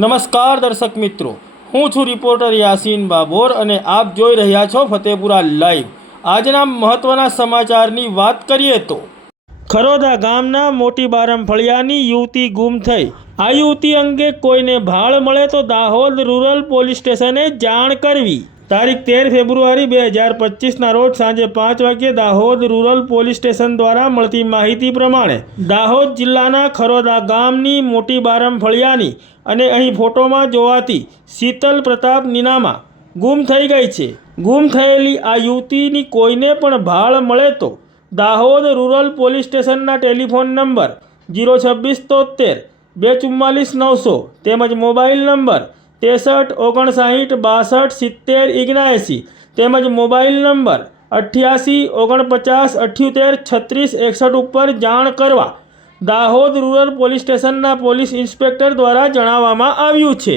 નમસ્કાર દર્શક મિત્રો. હું છું રિપોર્ટર યાસીન બાબોર અને આપ જોઈ રહ્યા છો ફતેપુરા લાઈવ. આજના મહત્વના સમાચારની વાત કરીએ તો, ખરોદા ગામના મોટી બારમ ફળિયાની યુવતી ગુમ થઈ. આ યુવતી અંગે કોઈને ભાળ મળે તો દાહોદ રૂરલ પોલીસ સ્ટેશને જાણ કરવી. તારીખ તેર ફેબ્રુઆરી બે હજાર પચીસના રોજ સાંજે પાંચ વાગ્યે દાહોદ રૂરલ પોલીસ સ્ટેશન દ્વારા મળતી માહિતી પ્રમાણે દાહોદ જિલ્લાના ખરોદા ગામની મોટી બારમ ફળિયાની અને અહીં ફોટોમાં જોવાતી શીતલ પ્રતાપ નીનામા ગુમ થઈ ગઈ છે. ગુમ થયેલી આ યુવતીની કોઈને પણ ભાળ મળે તો દાહોદ રૂરલ પોલીસ સ્ટેશનના ટેલિફોન નંબર જીરો છવ્વીસ તોતેર બે ચુમ્માલીસ નવસો તેમજ મોબાઈલ નંબર ત્રેસઠ, ઓગણસાઠ, બાસઠ, સિત્તેર, ઓગણએંસી. તેમજ મોબાઈલ નંબર અઠ્યાસી, ઓગણપચાસ, અઠ્યોતેર, છત્રીસ, એકસઠ ઉપર જાણ કરવા દાહોદ રૂરલ પોલીસ સ્ટેશનના પોલીસ ઇન્સ્પેક્ટર દ્વારા જણાવવામાં આવ્યું છે.